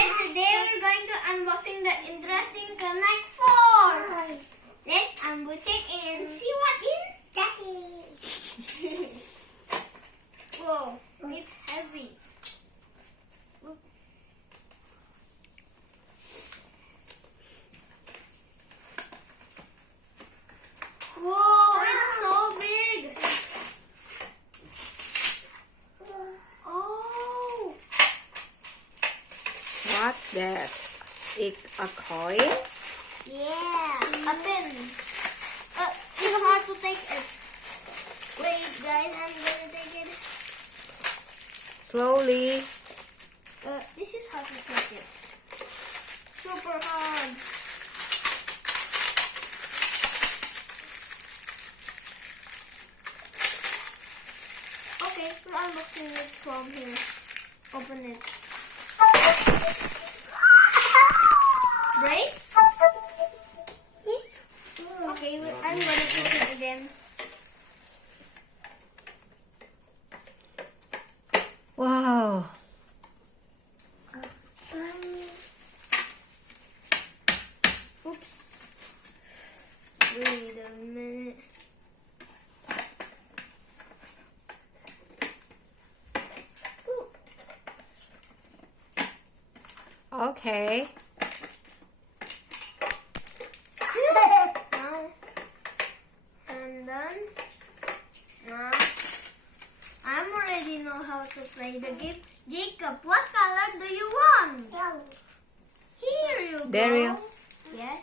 Today we're going to unboxing the interesting Connect 4. Let's unboxing and see what in. Whoa, it's heavy. Whoa, it's so big. Oh. What's that? It's a coin? Yeah, a pen. It's hard to take it. Wait, guys, I'm gonna take it. Slowly. This is how to take it. Super hard. Okay, we're unboxing it from here. Open it. Break? Okay, I'm gonna put it again. Wow. Oops. Wait a minute. Okay. Now, I'm done. Now, I already know how to play the game. Jacob, what color do you want? Yellow. Here you go. There you go. Yes.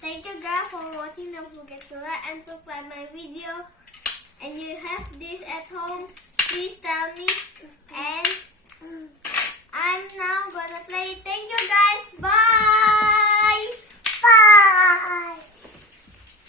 Thank you guys for watching. Don't forget to like and subscribe my video. And you have this at home, please tell me. And I'm not